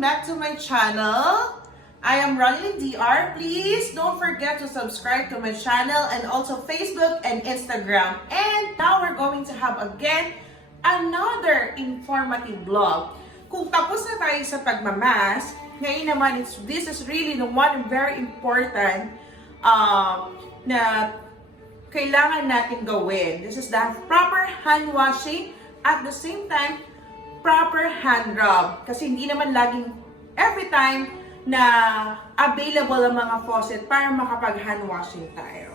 welcome back to my channel. I am Ronnie DR. Please don't forget to subscribe to my channel and also Facebook and Instagram. And now we're going to have again another informative vlog. Kung tapos na tayo sa pagmamask, ngayon naman this is really the one very important na kailangan natin gawin. This is the proper hand washing at the same time proper hand rub. Kasi hindi naman laging every time na available ang mga faucet para makapag hand washing tayo.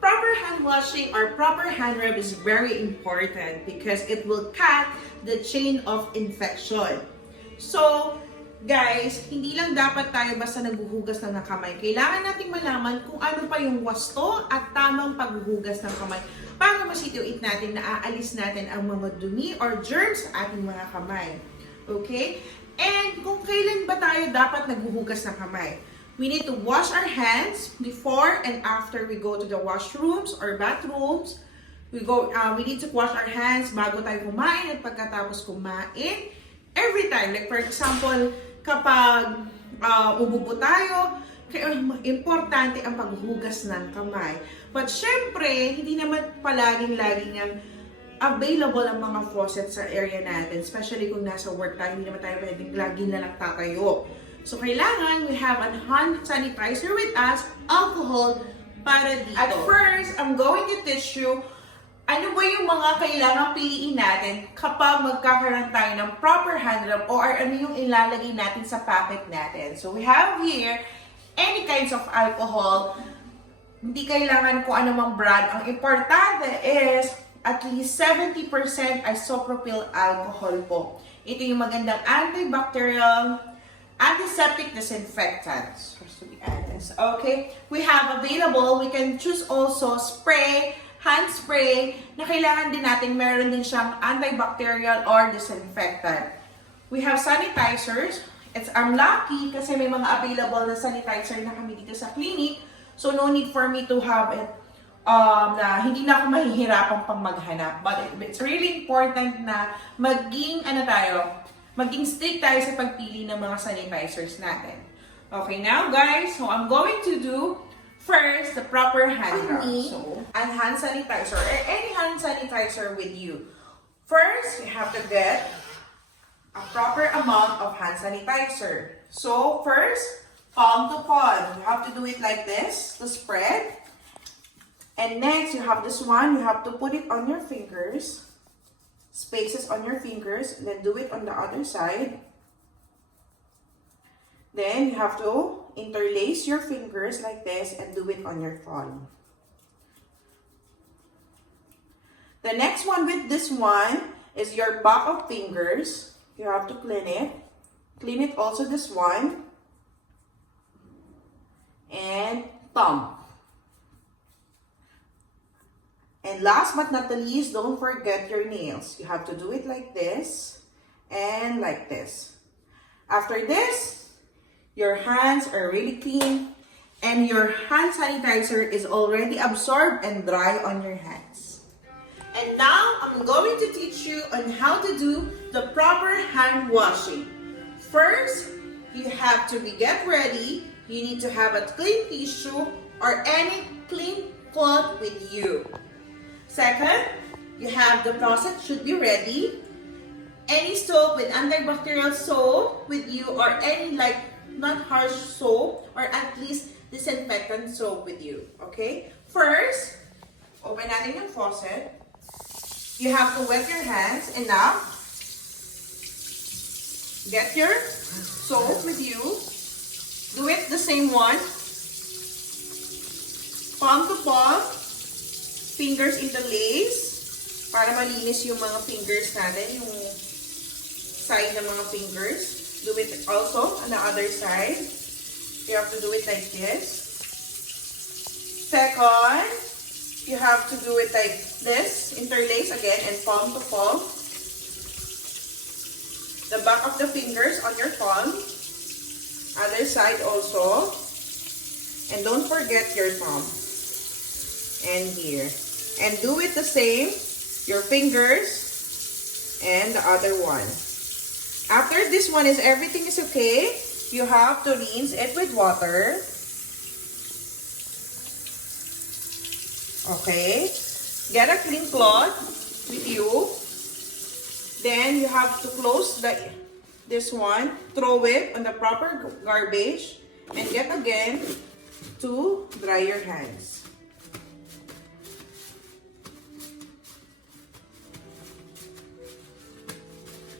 Proper hand washing or proper hand rub is very important because it will cut the chain of infection. So, guys, hindi lang dapat tayo basta naghuhugas ng kamay. Kailangan nating malaman kung ano pa yung wasto at tamang paghuhugas ng kamay para masituate natin na aalis natin ang mga dumi or germs sa ating mga kamay. Okay? And kung kailan ba tayo dapat naghuhugas ng kamay? We need to wash our hands before and after we go to the washrooms or bathrooms. We need to wash our hands bago tayo kumain at pagkatapos kumain. Every time, like for example, kapag umupo tayo, importante ang paghugas ng kamay. But syempre, hindi naman palaging-laging ang available ang mga faucet sa area natin, especially kung nasa work tayo, hindi naman tayo pwedeng lagi na lang tatayo. So, kailangan we have a hand sanitizer with us, alcohol, para dito. At first, I'm going to teach you ano ba yung mga kailangang piliin natin kapag magkakaroon tayo ng proper hand rub or ano yung ilalagay natin sa packet natin. So, we have here any kinds of alcohol. Hindi kailangan kung anumang brand. Ang importante is at least 70% isopropyl alcohol po. Ito yung magandang antibacterial, antiseptic disinfectants. To be honest. Okay? We have available, we can choose also spray, hand spray, na kailangan din natin meron din siyang antibacterial or disinfectant. We have sanitizers. I'm lucky kasi may mga available na sanitizer na kami dito sa clinic. So, no need for me to have it na hindi na ako mahihirapan pang maghanap. But it's really important na maging strict tayo sa pagpili ng mga sanitizers natin. Okay, now guys, so I'm going to do first, the proper hand rub. So, and hand sanitizer, or any hand sanitizer with you. First, you have to get a proper amount of hand sanitizer. So, first, palm to palm. You have to do it like this, to spread. And next, you have this one. You have to put it on your fingers. Spaces on your fingers. And then do it on the other side. Then, you have to interlace your fingers like this and do it on your palm. The next one with this one is your back of fingers. You have to clean it. Clean it also this one. And thumb. And last but not the least, don't forget your nails. You have to do it like this and like this. After this, your hands are really clean and your hand sanitizer is already absorbed and dry on your hands. And now, I'm going to teach you on how to do the proper hand washing. First, you have to get ready. You need to have a clean tissue or any clean cloth with you. Second, you have the faucet should be ready. Any soap with antibacterial soap with you or any not harsh soap or at least disinfectant soap with you. Okay? First, open natin yung faucet. You have to wet your hands enough. Get your soap with you. Do it the same one. Palm to palm. Fingers interlace. Para malinis yung mga fingers natin. Yung side ng mga fingers. Do it also on the other side. You have to do it like this. Second, you have to do it like this. Interlace again and palm to palm. The back of the fingers on your palm. Other side also. And don't forget your thumb. And here. And do it the same, your fingers and the other one. After this one is everything is okay, you have to rinse it with water. Okay. Get a clean cloth with you. Then you have to close this one, throw it on the proper garbage, and get again to dry your hands.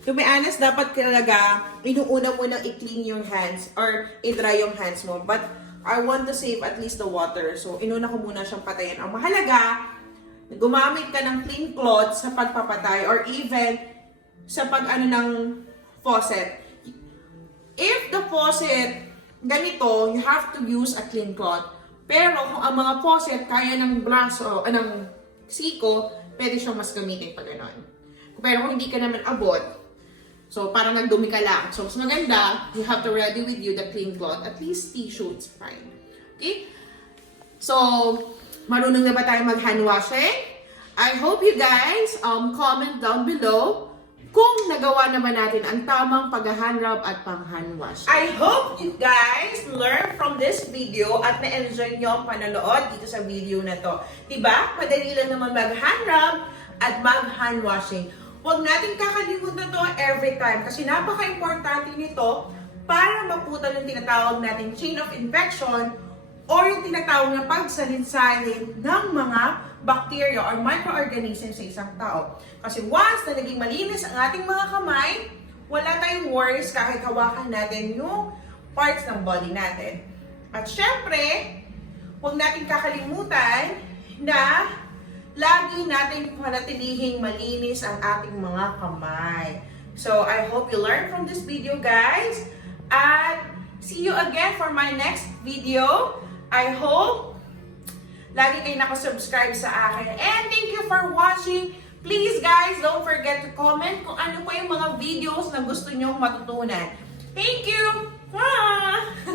To be honest, dapat talaga inuuna mo nang i-clean yung hands or i-dry yung hands mo. But I want to save at least the water. So, inuna ko muna siyang patayin. Ang mahalaga, gumamit ka ng clean cloth sa pagpapatay or even sa pag-ano ng faucet. If the faucet ganito, you have to use a clean cloth. Pero kung ang mga faucet kaya ng braso, ng siko, pwede siyang mas gamitin pa gano'n. Pero kung hindi ka naman abot, so parang nagdumi ka lang. So mas maganda, you have to ready with you the clean cloth. At least tissue, it's fine. Okay? So, marunong na ba tayo mag-hand washing? I hope you guys comment down below kung nagawa naman natin ang tamang pag-handrub at pang-hand wash. I hope you guys learn from this video at na-enjoy nyo ang panonood dito sa video na to. Diba? Madali lang naman mag-handrub at mag-hand washing. Huwag natin kakalimutan to every time kasi napaka-importante nito para maputan yung tinatawag nating chain of infection or yung tinatawag na pagsalinsahin ng mga bacteria or microorganisms sa isang tao. Kasi once na naging malinis ang ating mga kamay, wala tayong worries kahit hawakan natin yung parts ng body natin. At syempre, huwag natin kakalimutan na lagi natin panatilihing malinis ang ating mga kamay. So, I hope you learned from this video, guys. And see you again for my next video. I hope lagi kayo nakasubscribe sa akin. And thank you for watching. Please, guys, don't forget to comment kung ano po yung mga videos na gusto nyong matutunan. Thank you! Bye!